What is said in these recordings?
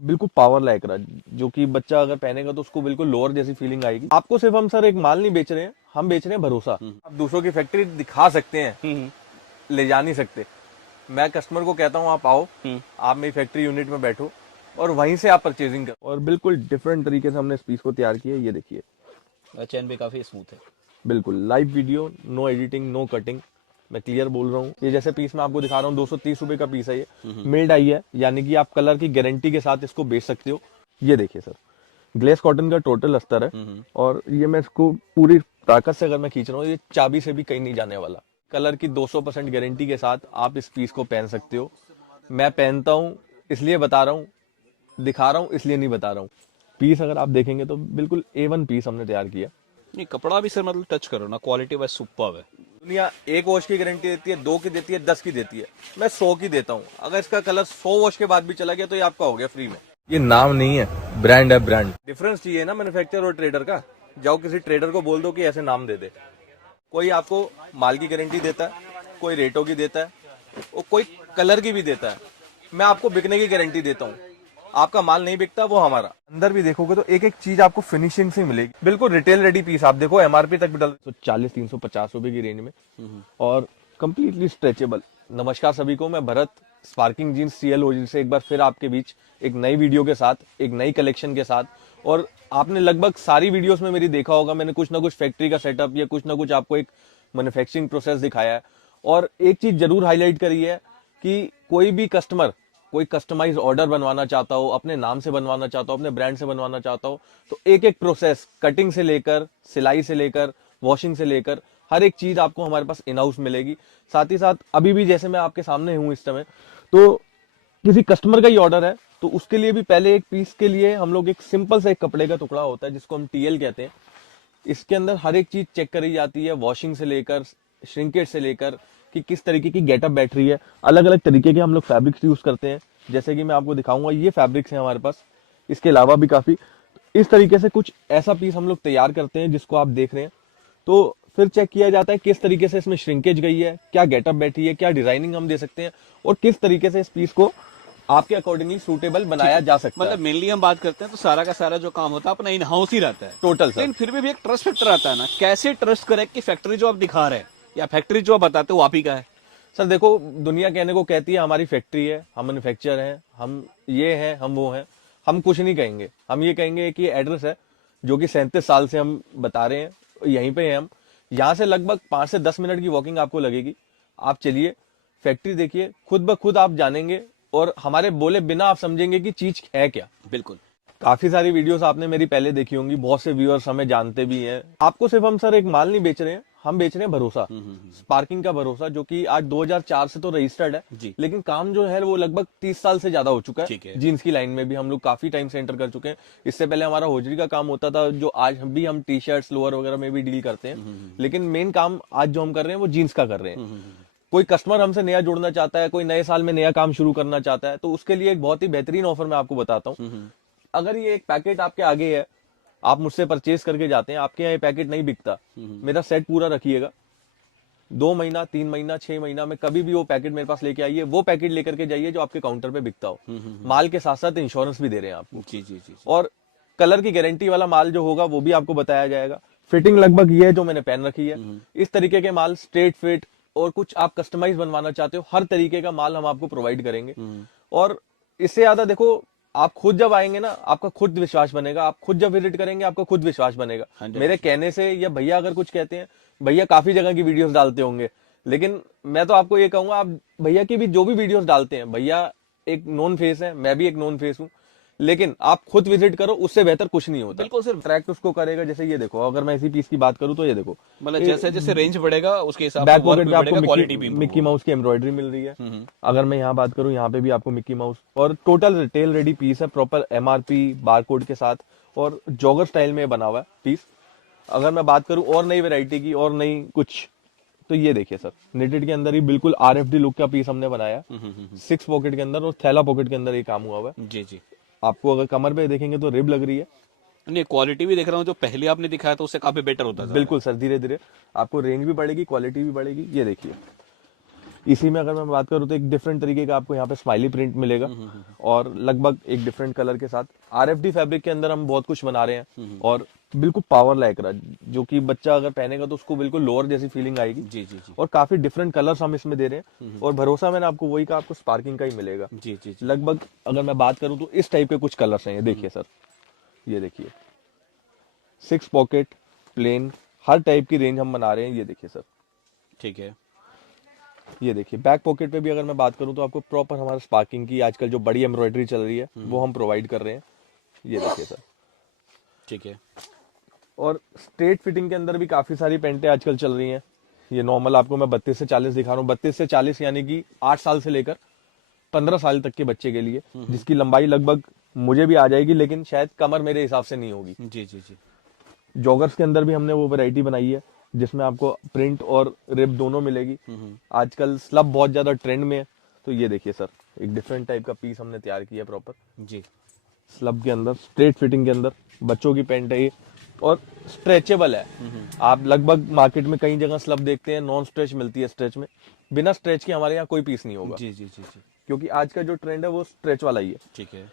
बिल्कुल पावर लायक रहा, जो कि बच्चा अगर पहनेगा तो उसको बिल्कुल लोअर जैसी फीलिंग आएगी। आपको सिर्फ हम सर एक माल नहीं बेच रहे हैं, हम बेच रहे हैं भरोसा। आप दूसरों की फैक्ट्री दिखा सकते हैं, ले जा नहीं सकते। मैं कस्टमर को कहता हूँ आप आओ, आप मेरी फैक्ट्री यूनिट में बैठो और वहीं से आप परचेजिंग करो। और बिल्कुल डिफरेंट तरीके से हमने इस पीस को तैयार किया है, ये देखिए। चैन भी काफी स्मूथ है। बिल्कुल live video, no editing, no cutting, मैं क्लियर बोल रहा हूँ। ये जैसे पीस मैं आपको दिखा रहा हूँ, 230 रुपए का पीस है ये, मिल्ड आई है, यानी कि आप कलर की गारंटी के साथ इसको बेच सकते हो। ये देखिए सर, ग्लेस कॉटन का टोटल अस्तर है, और ये मैं इसको पूरी ताकत से अगर मैं खींच रहा हूँ, ये चाबी से भी कहीं नहीं जाने वाला। कलर की 200% गारंटी के साथ आप इस पीस को पहन सकते हो। मैं पहनता हूँ इसलिए बता रहा हूँ, दिखा रहा हूँ इसलिए नहीं बता रहा हूँ। पीस अगर आप देखेंगे तो बिल्कुल A1 पीस हमने तैयार किया। नहीं, कपड़ा भी सर मतलब टच करो ना, क्वालिटी वाइज सुपर्ब है। दुनिया 1 वॉश की गारंटी देती है, 2 की देती है, 10 की देती है, मैं 100 की देता हूँ। अगर इसका कलर 100 वॉश के बाद भी चला गया तो ये आपका हो गया फ्री में। ये नाम नहीं है, ब्रांड है, ब्रांड। डिफरेंस चाहिए ना मैन्युफैक्चरर और ट्रेडर का, जाओ किसी ट्रेडर को बोल दो कि ऐसे नाम दे दे। कोई आपको माल की गारंटी देता है, कोई रेटों की देता है, और कोई कलर की भी देता है। मैं आपको बिकने की गारंटी देता हूँ। आपका माल नहीं बिकता, वो हमारा। अंदर भी देखोगे तो एक एक चीज आपको फिनिशिंग से मिलेगी, बिल्कुल रिटेल रेडी पीस। आप देखो एमआरपी तक भी डल तो 40-350 रुपए की रेंज में, और कंप्लीटली स्ट्रेचेबल। नमस्कार सभी को, मैं भरत स्पार्किंग जीन्स CLOG से एक बार फिर आपके बीच एक नई वीडियो के साथ, एक नई कलेक्शन के साथ। और आपने लगभग सारी वीडियोस में मेरी देखा होगा, मैंने कुछ ना कुछ फैक्ट्री का सेटअप या कुछ ना कुछ आपको एक मैन्युफैक्चरिंग प्रोसेस दिखाया है। और एक चीज जरूर हाईलाइट करी है कि कोई भी कस्टमर कोई कस्टमाइज ऑर्डर बनवाना चाहता हो, अपने नाम से बनवाना चाहता हो, अपने ब्रांड से बनवाना चाहता हो, तो एक एक प्रोसेस, कटिंग से लेकर, सिलाई से लेकर, वॉशिंग से लेकर, हर एक चीज आपको हमारे पास इन हाउस मिलेगी। साथ ही साथ अभी भी जैसे मैं आपके सामने हूं इस समय, तो किसी कस्टमर का ही ऑर्डर है तो उसके लिए भी पहले एक पीस के लिए हम लोग एक सिंपल सा एक कपड़े का टुकड़ा होता है जिसको हम TL कहते हैं, इसके अंदर हर एक चीज चेक करी जाती है, वॉशिंग से लेकर, श्रिंकेज से लेकर, कि किस तरीके की गेटअप बैठ रही है। अलग अलग तरीके के हम लोग फैब्रिक्स यूज करते हैं, जैसे कि मैं आपको दिखाऊंगा, ये फैब्रिक्स हैं हमारे पास, इसके अलावा भी काफी। इस तरीके से कुछ ऐसा पीस हम लोग तैयार करते हैं जिसको आप देख रहे हैं। तो फिर चेक किया जाता है किस तरीके से इसमें श्रिंकेज गई है, क्या गेटअप बैठी है, क्या डिजाइनिंग हम दे सकते हैं, और किस तरीके से इस पीस को आपके अकॉर्डिंगली सूटेबल बनाया जा सकता है। मतलब मेनली हम बात करते हैं तो सारा का सारा जो काम होता है अपना इन हाउस ही रहता है टोटल सर। लेकिन फिर भी एक ट्रस्ट फैक्टर आता है ना, कैसे ट्रस्ट करें कि फैक्ट्री जो आप दिखा रहे हैं या फैक्ट्री जो आप बताते हो वो आप ही का है। सर देखो, दुनिया कहने को कहती है हमारी फैक्ट्री है, हम मैन्युफैक्चर हैं, हम ये हैं, हम वो हैं। हम कुछ नहीं कहेंगे, हम ये कहेंगे कि एड्रेस है जो कि 37 साल से हम बता रहे हैं, यहीं पे हैं हम। यहाँ से लगभग 5 से 10 मिनट की वॉकिंग आपको लगेगी। आप चलिए, फैक्ट्री देखिए, खुद ब खुद आप जानेंगे, और हमारे बोले बिना आप समझेंगे कि चीज है क्या। बिल्कुल। काफी सारी वीडियोस आपने मेरी पहले देखी होंगी, बहुत से व्यूअर्स हमें जानते भी हैं। आपको सिर्फ हम सर एक माल नहीं बेच रहे हैं, हम बेच रहे हैं भरोसा, स्पार्किंग का भरोसा, जो कि आज 2004 से तो रजिस्टर्ड है जी। लेकिन काम जो है वो लगभग 30 साल से ज्यादा हो चुका ठीक है। है। जीन्स की लाइन में भी हम लोग काफी टाइम से एंटर कर चुके हैं। इससे पहले हमारा होजरी का काम होता था, जो आज भी हम टी शर्ट्स, लोअर वगैरह में भी डील करते हैं, लेकिन मेन काम आज जो हम कर रहे हैं वो जीन्स का कर रहे हैं। कोई कस्टमर हमसे नया जुड़ना चाहता है, कोई नए साल में नया काम शुरू करना चाहता है, तो उसके लिए एक बहुत ही बेहतरीन ऑफर मैं आपको बताता हूँ। अगर ये एक पैकेट आपके आगे है, आप मुझसे परचेज करके जाते हैं, आपके यहाँ ये पैकेट नहीं बिकता, मेरा सेट पूरा रखिएगा, 2 महीना, 3 महीना, 6 महीना में कभी भी वो पैकेट मेरे पास लेके आइए, वो पैकेट लेकर के जाइए जो आपके काउंटर पे बिकता हो। माल के साथ साथ इंश्योरेंस भी दे रहे हैं आपको। जी जी जी। और कलर की गारंटी वाला माल जो होगा वो भी आपको बताया जाएगा। फिटिंग लगभग ये है जो मैंने पहन रखी है। इस तरीके के माल, स्ट्रेट फिट, और कुछ आप कस्टमाइज बनवाना चाहते हो, हर तरीके का माल हम आपको प्रोवाइड करेंगे। और इससे ज्यादा देखो, आप खुद जब आएंगे ना, आपका खुद विश्वास बनेगा, आप खुद जब विजिट करेंगे आपका खुद विश्वास बनेगा। 100%। मेरे कहने से, या भैया अगर कुछ कहते हैं, भैया काफी जगह की वीडियोस डालते होंगे, लेकिन मैं तो आपको ये कहूंगा, आप भैया की भी जो भी वीडियोस डालते हैं, भैया एक नोन फेस है, मैं भी एक नोन फेस हूँ, लेकिन आप खुद विजिट करो, उससे बेहतर कुछ नहीं होता। बिल्कुल सिर्फ अट्रैक्ट उसको करेगा। जैसे ये देखो, अगर मैं इसी पीस की बात करूं तो ये देखो, मतलब जैसे जैसे रेंज बढ़ेगा उसके हिसाब से बैक वर्क पॉकेट भी पे आपको बढ़ेगा, क्वालिटी भी मिक्की improve माउस की एम्ब्रॉयडरी मिल रही है। होगा। अगर मैं यहाँ बात करूँ, यहाँ पे भी आपको मिक्की माउस, और टोटल रिटेल रेडी पीस है, प्रॉपर MRP बारकोड के साथ, और जॉगर स्टाइल में बना हुआ है पीस। अगर मैं बात करूँ और नई वैरायटी की, और नई कुछ, तो ये देखिए सर, निटेड के अंदर ही बिल्कुल RFD लुक का पीस हमने बनाया, 6 पॉकेट के अंदर और थैला पॉकेट के अंदर ये काम हुआ हुआ है। जी जी। आपको अगर कमर पे देखेंगे तो रिब लग रही है। नहीं, क्वालिटी भी देख रहा हूँ, जो पहले आपने दिखाया था उससे काफी बेटर होता था। बिल्कुल सर, धीरे धीरे आपको रेंज भी बढ़ेगी, क्वालिटी भी बढ़ेगी। ये देखिए, इसी में अगर मैं बात करूँ तो एक डिफरेंट तरीके का आपको यहाँ पे स्माइली प्रिंट मिलेगा और लगभग एक डिफरेंट कलर के साथ आरएफडी फैब्रिक के अंदर हम बहुत कुछ बना रहे हैं और बिल्कुल पावर लाइक्रा, जो कि बच्चा अगर पहनेगा तो उसको बिल्कुल लोअर जैसी फीलिंग आएगी। जी जी जी और काफी डिफरेंट कलर्स हम इसमें दे रहे हैं और भरोसा मैंने आपको वही कहा, आपको स्पार्किंग का ही मिलेगा। जी जी जी। लगभग अगर मैं बात करूं तो इस टाइप के कुछ कलर्स हैं, ये देखिए सर, ये देखिए 6 पॉकेट प्लेन हर टाइप की रेंज हम बना रहे हैं। ये देखिए सर, ठीक है। ये देखिए बैक पॉकेट पे भी अगर मैं बात करूं तो आपको प्रॉपर हमारा स्पार्किंग की आजकल जो बड़ी एम्ब्रॉयडरी चल रही है वो हम प्रोवाइड कर रहे हैं। ये देखिए सर, ठीक है। और स्ट्रेट फिटिंग के अंदर भी काफी सारी पेंटें आजकल चल रही हैं। ये नॉर्मल आपको मैं 32 से 40 दिखा रहा हूँ। 32 से 40 यानी कि 8 साल से लेकर 15 साल तक के बच्चे के लिए, जिसकी लंबाई लगभग मुझे भी आ जाएगी, लेकिन शायद कमर मेरे हिसाब से नहीं होगी। जी जी जी। जॉगर्स के अंदर भी हमने वो वैरायटी बनाई है जिसमें आपको प्रिंट और रिब दोनों मिलेगी। आजकल स्लब बहुत ज्यादा ट्रेंड में है, तो ये देखिए सर, एक डिफरेंट टाइप का पीस हमने तैयार किया प्रॉपर जी। स्लब के अंदर, स्ट्रेट फिटिंग के अंदर बच्चों की पैंट है ये और स्ट्रेचेबल है। आप लगभग मार्केट में कई जगह स्लब देखते हैं नॉन स्ट्रेच मिलती है, स्ट्रेच में बिना स्ट्रेच के हमारे यहाँ कोई पीस नहीं होगा। जी जी जी जी। क्योंकि आज का जो ट्रेंड है वो स्ट्रेच वाला ही है। ठीक है।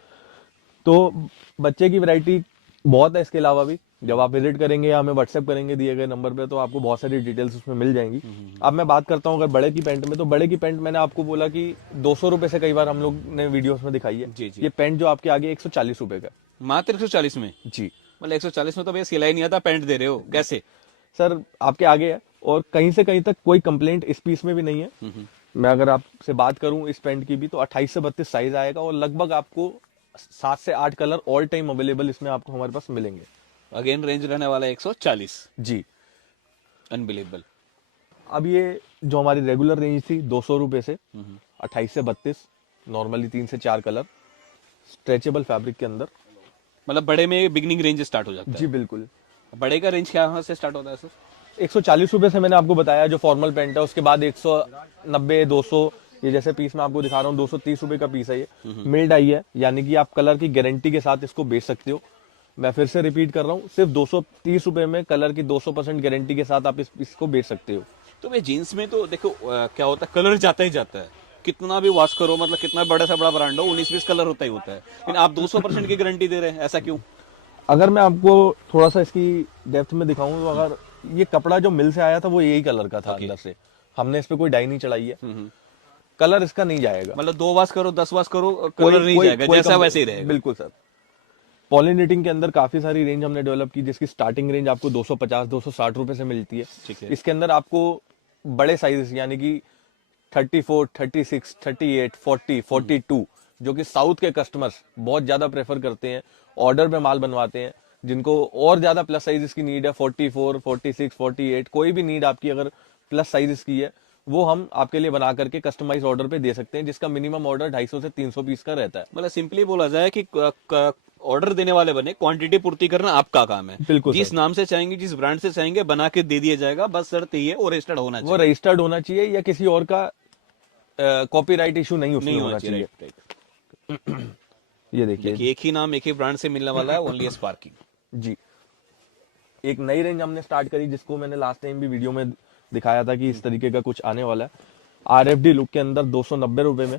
तो बच्चे की वैरायटी बहुत है। इसके अलावा भी जब आप विजिट करेंगे या हमें व्हाट्सएप करेंगे दिए गए नंबर पे तो आपको बहुत सारी डिटेल्स उसमें मिल जाएंगी। अब मैं बात करता हूँ अगर बड़े की पैंट में, तो बड़े की पैंट मैंने आपको बोला कि 200 रुपए से कई बार हम लोग ने वीडियोस में दिखाई है। जी जी। ये पैंट जो आपके आगे 140 रुपए का मात्र 140 में? जी मतलब 140 में तो भैया सिलाई नहीं आता, पैंट दे रहे हो कैसे? सर, आपके आगे है और कहीं से कहीं तक कोई कंप्लेंट इस पीस में भी नहीं है। मैं अगर आपसे बात करूं इस पैंट की भी तो 28 से 32 साइज आएगा और लगभग आपको 7 से 8 कलर ऑल टाइम अवेलेबल इसमें आपको हमारे पास मिलेंगे। अगेन रेंज रहने वाला है 140। जी, अनबिलीवेबल। अब ये जो हमारी रेगुलर रेंज थी 200 रुपए से 28 से 32, नॉर्मली 3 से 4 कलर स्ट्रेचेबल फैब्रिक के अंदर। मतलब बड़े में बिगनिंग रेंज स्टार्ट हो जाता जी बिल्कुल। है। बड़े का रेंज क्या से स्टार्ट होता है सर? 140 रुपए से मैंने आपको बताया जो फॉर्मल पैंट है, उसके बाद 190, 200, ये जैसे पीस मैं आपको दिखा रहा हूँ 230 रुपए का पीस है। ये मिल डाई है, यानी कि आप कलर की गारंटी के साथ इसको बेच सकते हो। मैं फिर से रिपीट कर रहा हूँ, सिर्फ 230 रुपए में कलर की 200% गारंटी के साथ आप इसको बेच सकते हो। तो भैया जीन्स में तो देखो क्या होता है, कलर जाता ही जाता है, कितना भी वॉश करो, मतलब कितना बड़ा सा बड़ा ब्रांड हो 19-20 कलर होता ही होता है, लेकिन आप 200% की गारंटी दे रहे हैं, ऐसा क्यों? अगर मैं आपको थोड़ा सा इसकी डेप्थ में दिखाऊं तो अगर ये कपड़ा जो मिल से आया था वो यही कलर का था अंदर से, हमने इस पे कोई डाई नहीं चढ़ाई है। कलर इसका नहीं जाएगा, मतलब 2 वॉश करो 10 वॉश करो कलर नहीं जाएगा, जैसा वैसे ही रहेगा। बिल्कुल सर। पॉलिनेटिंग के अंदर काफी सारी रेंज हमने डेवलप की, जिसकी स्टार्टिंग रेंज आपको 250-260 रुपए से मिलती है। ठीक है। इसके अंदर आपको बड़े साइज यानी कि 34, 36, 38, 40, 42 जो कि साउथ के कस्टमर्स बहुत ज्यादा प्रेफर करते हैं, ऑर्डर पे माल बनवाते हैं, जिनको और ज्यादा प्लस साइज की नीड है 44, 46, 48, कोई भी नीड आपकी अगर प्लस साइज की है वो हम आपके लिए बना करके कस्टमाइज ऑर्डर पे दे सकते हैं, जिसका मिनिमम ऑर्डर 250 से 300 पीस का रहता है। मतलब सिंपली बोला जाए कि ऑर्डर देने वाले बने, क्वांटिटी पूर्ति करना आपका काम है। बिल्कुल जिस नाम से चाहेंगे, जिस ब्रांड से चाहेंगे बना के दे दिया जाएगा, बस शर्त ये और रजिस्टर्ड होना चाहिए। वो रजिस्टर्ड होना चाहिए या किसी और का कॉपीराइट इशू नहीं उसमें होना चाहिए। ये देखिए एक ही नाम एक ही ब्रांड से मिलने वाला है, ओनली स्पार्किंग। जी, एक नई रेंज हमने स्टार्ट करी जिसको मैंने लास्ट टाइम भी वीडियो में दिखाया था कि इस तरीके का कुछ आने वाला है, आरएफडी लुक के अंदर 290 रुपए में।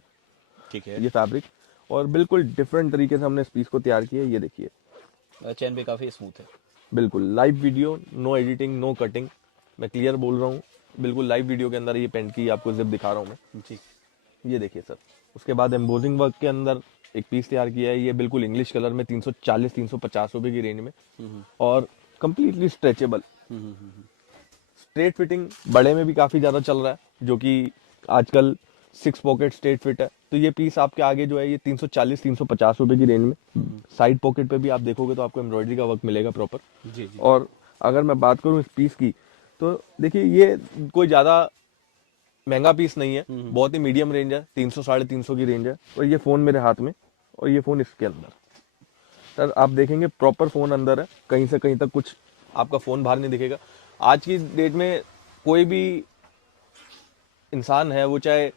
ठीक है। ये फैब्रिक और बिल्कुल डिफरेंट तरीके से हमने इस पीस को तैयार किया है। ये देखिए चैन भी काफी स्मूथ है। बिल्कुल live video, no editing, no cutting, मैं क्लियर बोल रहा हूँ, बिल्कुल लाइव वीडियो के अंदर ये पेंट की आपको जिप दिखा रहा हूँ मैं। जी। ये देखिए सर, उसके बाद एम्बोजिंग वर्क के अंदर एक पीस तैयार किया है, ये बिल्कुल इंग्लिश कलर में 340-350 रुपए की रेंज में और कंप्लीटली स्ट्रेचेबल। स्ट्रेट फिटिंग बड़े में भी काफी ज्यादा चल रहा है, जो कि आजकल 6 पॉकेट स्ट्रेट फिट है। तो ये पीस आपके आगे जो है ये 340-350 रुपए की रेंज में। साइड पॉकेट पे भी आप देखोगे तो आपको एम्ब्रॉयडरी का वर्क मिलेगा प्रॉपर। जी जी। और अगर मैं बात करूं इस पीस की तो देखिए ये कोई ज्यादा महंगा पीस नहीं है, बहुत ही मीडियम रेंज है, 300-350 की रेंज है। और ये फोन मेरे हाथ में और ये फोन इसके अंदर, सर आप देखेंगे प्रॉपर फोन अंदर है, कहीं से कहीं तक कुछ आपका फोन बाहर नहीं दिखेगा। आज की डेट में कोई भी इंसान है, वो चाहे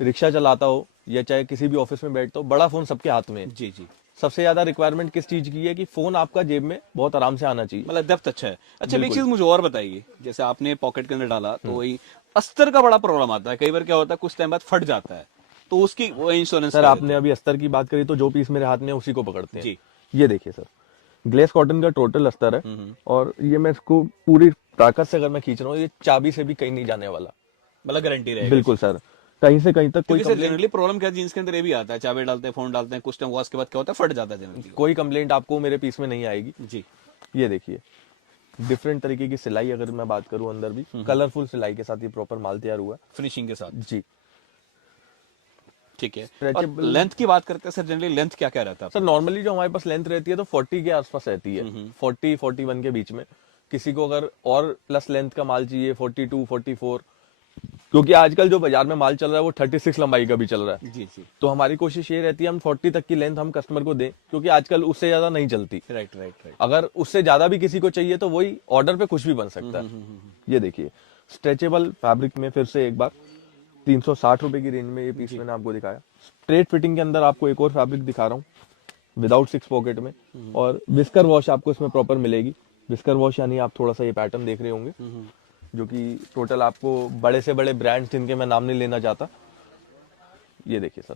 रिक्शा चलाता हो या चाहे किसी भी ऑफिस में बैठता हो, बड़ा फोन सबके हाथ में है। जी जी। सबसे ज्यादा रिक्वायरमेंट किस चीज की है कि फोन आपका जेब में बहुत आराम से आना चाहिए। मतलब डेप्थ अच्छा है। अच्छा एक चीज मुझे और बताइए, जैसे आपने पॉकेट के अंदर डाला तो वही अस्तर का बड़ा प्रॉब्लम आता है, कई बार क्या होता है कुछ टाइम बाद फट जाता है, तो उसकी वो इंश्योरेंस सर आपने अभी अस्तर की बात करी तो जो पीस मेरे हाथ में है उसी को पकड़ते हैं जी। ये देखिए सर, ग्लेस कॉटन का टोटल अस्तर है और ये मैं इसको पूरी ताकत से अगर मैं खींच रहा हूँ ये चाबी से भी कहीं नहीं जाने वाला। मतलब गारंटी रहेगी। बिल्कुल सर, कहीं से कहीं तक कोई क्योंकि सर जनरली प्रॉब्लम क्या है जींस के अंदर ये भी आता है, चाबी डालते हैं, फोन डालते हैं, कुछ टाइम वॉश के बाद क्या होता है फट जाता है जनरली। कोई कंप्लेंट आपको मेरे पीस में नहीं आएगी। जी। ये देखिए डिफरेंट तरीके की सिलाई, अगर मैं बात करूं अंदर भी कलरफुल सिलाई के साथ ये प्रॉपर माल तैयार हुआ है फिनिशिंग के साथ। जी। ठीक है। और स्ट्रेचेबल लेंथ की बात करते हैं सर, जनरली लेंथ क्या क्या रहता है सर, नॉर्मली जो हमारे पास लेंथ रहती है तो 40 के आसपास रहती है, 40-41 के बीच में। किसी को अगर और प्लस लेंथ का माल चाहिए 42, 44, क्योंकि आजकल जो बाजार में माल चल रहा है वो 36 लंबाई का भी चल रहा है। जी जी। तो हमारी कोशिश ये रहती है हम 40 तक की लेंथ हम कस्टमर को दें, क्योंकि आजकल उससे ज्यादा नहीं चलती। Right right right. अगर उससे ज्यादा भी किसी को चाहिए तो वही ऑर्डर पे कुछ भी बन सकता है। ये देखिए स्ट्रेचेबल फैब्रिक में फिर से एक बार 360 रुपए की रेंज में ये पीस मैंने आपको दिखाया। स्ट्रेट फिटिंग के अंदर आपको एक और फैब्रिक दिखा रहा हूँ विदाउट 6 पॉकेट में, और विस्कर वॉश आपको इसमें प्रॉपर मिलेगी। विस्कर वॉश यानी आप थोड़ा सा ये पैटर्न देख रहे होंगे जो कि टोटल आपको बड़े से बड़े ब्रांड्स जिनके मैं नाम नहीं लेना चाहता। ये देखिए सर,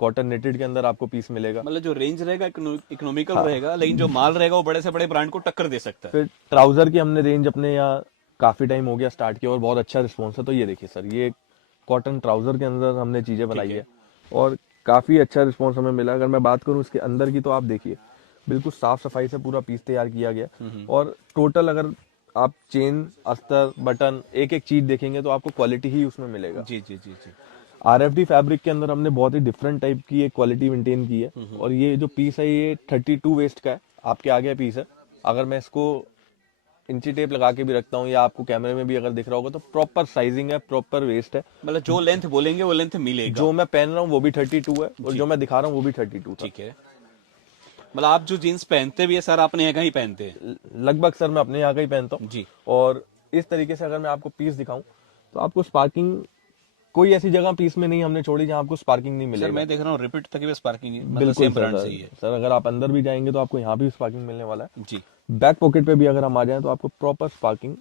कॉटन नेटेड के अंदर आपको पीस मिलेगा। मतलब जो रेंज रहेगा इकोनॉमिकल रहेगा, लेकिन जो माल रहेगा वो बड़े से बड़े ब्रांड को टक्कर दे सकता है। फिर ट्राउजर की हमने रेंज अपने यहाँ काफी टाइम हो गया स्टार्ट किया और बहुत अच्छा रिस्पॉन्स है। तो ये देखिए सर, ये कॉटन ट्राउजर के अंदर हमने चीजें बनाई है और काफी अच्छा रिस्पॉन्स हमें मिला। अगर मैं बात करूं इसके अंदर की तो आप देखिए बिल्कुल साफ सफाई से पूरा पीस तैयार किया गया और टोटल अगर आप चेन, अस्तर, बटन एक एक चीज देखेंगे तो आपको क्वालिटी ही उसमें मिलेगा। जी जी जी जी। RFD फैब्रिक के अंदर हमने बहुत ही डिफरेंट टाइप की एक क्वालिटी मेंटेन की है और ये जो पीस है ये 32 वेस्ट का है। आपके आगे पीस है, अगर मैं इसको इंची टेप लगा के भी रखता हूँ या आपको कैमरे में भी अगर दिख रहा होगा तो प्रॉपर साइजिंग है, प्रॉपर वेस्ट है। मतलब जो लेंथ बोलेंगे वो लेंथ मिलेगा। जो मैं पहन रहा हूँ वो भी 32 है और जो मैं दिखा रहा हूँ वो भी 32 था। ठीक है। मतलब आप जो जीन्स पहनते भी है सर अपने यहाँ का ही पहनते हैं? लगभग सर मैं अपने यहाँ का ही पहनता हूँ जी। और इस तरीके से अगर मैं आपको पीस दिखाऊं तो आपको स्पार्किंग कोई ऐसी जगह पीस में नहीं हमने छोड़ी जहां आपको स्पार्किंग नहीं सर मिलेगा। मैं देख रहा हूँ रिपीट तक भी स्पार्किंग मतलब बिल्कुल सेम ब्रांड सर, से ही है। सर अगर आप अंदर भी जाएंगे तो आपको यहाँ भी स्पार्किंग मिलने वाला है। जी। बैक पॉकेट पे भी अगर हम आ जाएं तो आपको प्रॉपर स्पार्किंग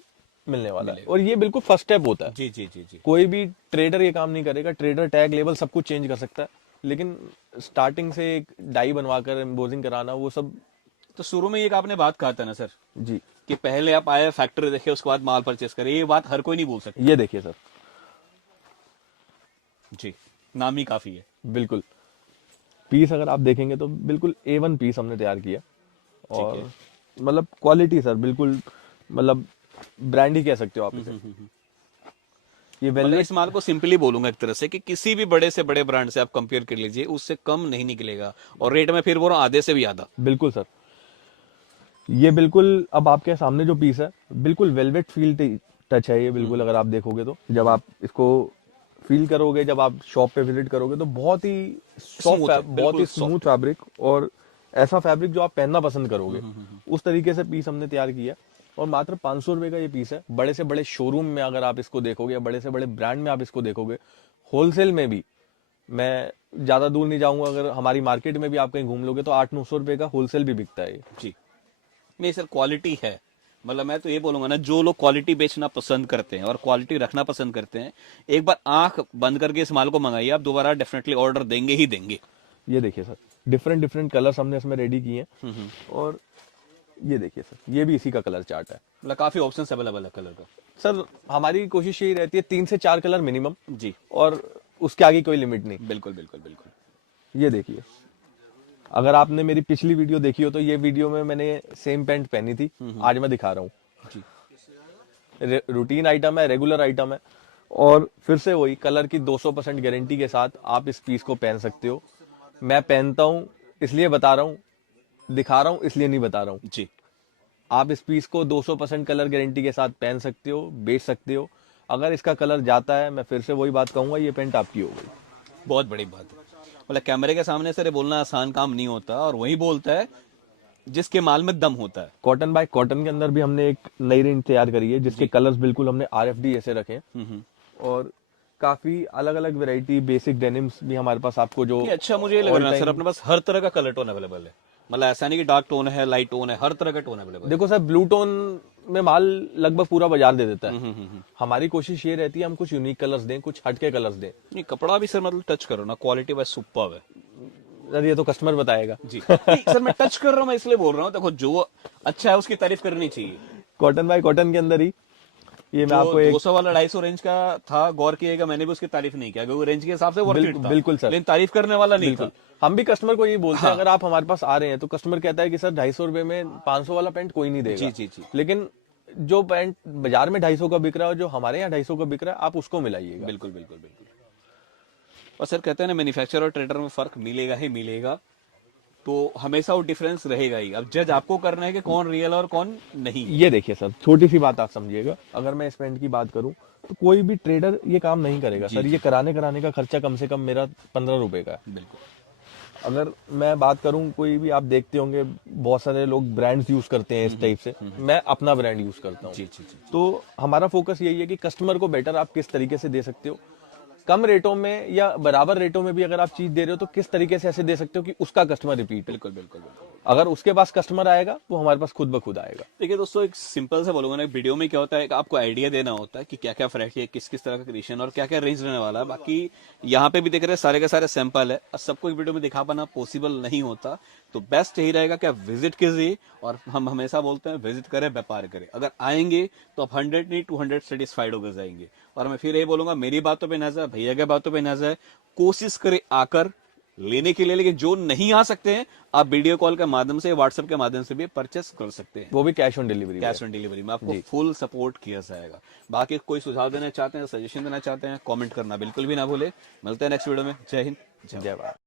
मिलने वाला है और ये बिल्कुल फर्स्ट स्टेप होता है। जी जी जी जी। कोई भी ट्रेडर ये काम नहीं करेगा। ट्रेडर टैग, लेबल सब कुछ चेंज कर सकता है, लेकिन स्टार्टिंग से एक डाई बनवाकर एम्बोजिंग कराना वो सब। तो शुरू में एक आपने बात कहा था ना सर जी, कि पहले आप आए फैक्ट्री देखे उसके बाद माल परचेस करें, ये बात हर कोई नहीं बोल सकता। ये देखिए सर, जी, नाम ही काफी है। बिल्कुल पीस अगर आप देखेंगे तो बिल्कुल A1 पीस हमने तैयार किया और मतलब क्वालिटी सर बिल्कुल मतलब ब्रांड ही कह सकते हो आप इसे। ये मतलब वेलवेट इस माल को सिंपली बोलूंगा एक तरह से कि किसी भी बड़े से बड़े ब्रांड से आप कंपेयर कर लीजिए उससे कम नहीं निकलेगा और रेट में फिर वो आधे से भी आधा। बिल्कुल सर, ये बिल्कुल अब आपके सामने जो पीस है बिल्कुल वेलवेट फील टच है ये बिल्कुल। अगर आप देखोगे तो जब आप इसको फील करोगे, जब आप शॉप पे विजिट करोगे तो बहुत ही Smooth है, सॉफ्ट, बहुत ही बिल्कुल स्मूथ फैब्रिक और ऐसा फैब्रिक जो आप पहनना पसंद करोगे उस तरीके से पीस हमने तैयार किया। और मात्र 500 रुपए का ये पीस है। बड़े से बड़े शोरूम में अगर आप इसको देखोगे या बड़े से बड़े ब्रांड में आप इसको देखोगे, होलसेल में भी, मैं ज्यादा दूर नहीं जाऊंगा, अगर हमारी मार्केट में भी आप कहीं घूम लोगे तो 800-900 रुपए का होलसेल भी बिकता है ये। जी नहीं सर, क्वालिटी है। मतलब मैं तो ये बोलूंगा ना, जो लोग क्वालिटी बेचना पसंद करते हैं और क्वालिटी रखना पसंद करते हैं, एक बार आंख बंद करके इस माल को मंगाइए, आप दोबारा डेफिनेटली ऑर्डर देंगे ही देंगे। ये देखिए सर, डिफरेंट डिफरेंट कलर्स हमने इसमें रेडी किए हैं और ये देखिए सर, ये भी इसी का कलर चार्ट है। मतलब काफी ऑप्शंस अवेलेबल है कलर का। सर हमारी कोशिश यही रहती है 3 से 4 कलर मिनिमम, जी और उसके आगे कोई लिमिट नहीं। बिल्कुल बिल्कुल बिल्कुल। ये देखिए, अगर आपने मेरी पिछली वीडियो देखी हो तो ये वीडियो में मैंने सेम पैंट पहनी थी, आज मैं दिखा रहा हूँ। जी रूटीन आइटम है, रेगुलर आइटम है और फिर से वही कलर की 200% गारंटी के साथ आप इस पीस को पहन सकते हो। मैं पहनता हूँ इसलिए बता रहा हूँ, दिखा रहा हूँ इसलिए नहीं बता रहा हूँ। जी। आप इस पीस को 200% कलर गारंटी के साथ पहन सकते हो, बेच सकते हो। अगर इसका कलर जाता है, मैं फिर से वही बात कहूंगा, ये पैंट आपकी हो गई। बहुत बड़ी बात है। मतलब कैमरे के सामने सर ये बोलना आसान काम नहीं होता, और वही बोलता है जिसके माल में दम होता है। कॉटन बाय कॉटन के अंदर भी हमने एक नई रेंज तैयार करी है जिसके कलर्स बिल्कुल हमने RFD ऐसे रखे हैं और काफी अलग अलग वैरायटी बेसिक डेनिम्स भी हमारे पास आपको जो। ये अच्छा, मुझे ये लग रहा है सर अपने पास हर तरह का कलर टोन अवेलेबल है। मतलब ऐसा नहीं कि डार्क टोन है, लाइट टोन है, हर तरह का टोन अवेलेबल है। देखो सर, ब्लू टोन में माल लगभग पूरा बाजार दे देता है। हमारी कोशिश ये रहती है हम कुछ यूनिक कलर्स दें, कुछ हटके कलर्स दें। नहीं, कपड़ा भी सर मतलब टच करो ना, क्वालिटी वाइज सुपर्ब है सर ये तो कस्टमर बताएगा। जी। नहीं, सर मैं टच कर रहा हूँ, मैं इसलिए बोल रहा हूँ, देखो जो अच्छा है उसकी तारीफ करनी चाहिए। कॉटन बाय कॉटन के अंदर ही ये मैं जो आपको एक 200 वाला 250 रेंज का था, गौर किएगा, मैंने भी उसकी तारीफ नहीं किया क्योंकि रेंज के हिसाब से वर्थ इट था। बिल्कुल सर, लेकिन तारीफ करने वाला नहीं था। हम भी कस्टमर को यही बोलते हैं, हाँ। अगर आप हमारे पास आ रहे हैं तो कस्टमर कहता है कि सर 250 रुपए में 500 वाला पैंट कोई नहीं देगा। जी जी जी, लेकिन जो पैंट बाजार में 250 का बिक रहा है और जो हमारे यहाँ 250 का बिक रहा है, आप उसको मिलाइएगा। बिल्कुल बिल्कुल बिल्कुल। और सर कहते हैं ना, मैन्युफैक्चरर और ट्रेडर में फर्क मिलेगा ही मिलेगा, तो हमेशा वो डिफरेंस रहेगा ही। अब जज आपको करना है कि कौन रियल और कौन नहीं। ये देखिए सर, छोटी सी बात आप समझिएगा, अगर मैं इस पैंट की बात करूं तो कोई भी ट्रेडर ये काम नहीं करेगा सर। ये कराने का खर्चा कम से कम मेरा 15 रुपए का है। बिल्कुल। अगर मैं बात करूं, कोई भी आप देखते होंगे बहुत सारे लोग ब्रांड्स यूज करते हैं इस टाइप से, मैं अपना ब्रांड यूज करता हूं। जी जी जी। तो हमारा फोकस यही है कि कस्टमर को बेटर आप किस तरीके से दे सकते हो, कम रेटों में या बराबर रेटों में भी अगर आप चीज दे रहे हो तो किस तरीके से ऐसे दे सकते हो कि उसका कस्टमर रिपीट। बिल्कुल बिल्कुल बिल्कुल। अगर उसके पास कस्टमर आएगा वो हमारे पास खुद ब खुद आएगा। देखिए दोस्तों, एक सिंपल से बोलूंगा ना, वीडियो में क्या होता है कि आपको आइडिया देना होता है कि क्या क्या वैरायटी है, किस किस तरह का क्रिएशन और क्या क्या रेंज रहने वाला है। बाकी यहाँ पे भी देख रहे हैं सारे के सारे सैंपल है, और सबको एक वीडियो में दिखा पाना पॉसिबल नहीं होता। तो बेस्ट यही रहेगा कि आप विजिट कीजिए, और हम हमेशा बोलते हैं विजिट करें, व्यापार करें। अगर आएंगे तो आप 100 नहीं 200 सेटिस्फाइड होकर जाएंगे। और मैं फिर यही बोलूंगा, मेरी बातों पे नजर, भैया के बातों पे नजर, कोशिश करें आकर लेने के लिए। लेकिन जो नहीं आ सकते हैं, आप वीडियो कॉल के माध्यम से, व्हाट्सएप के माध्यम से भी परचेस कर सकते हैं। वो भी cash on delivery. Cash on delivery में आपको फुल सपोर्ट किया जाएगा। बाकी कोई सुझाव देना चाहते हैं, सजेशन देना चाहते हैं, कमेंट करना बिल्कुल भी ना भूले। मिलते हैं नेक्स्ट वीडियो में। जय हिंद, जय भारत।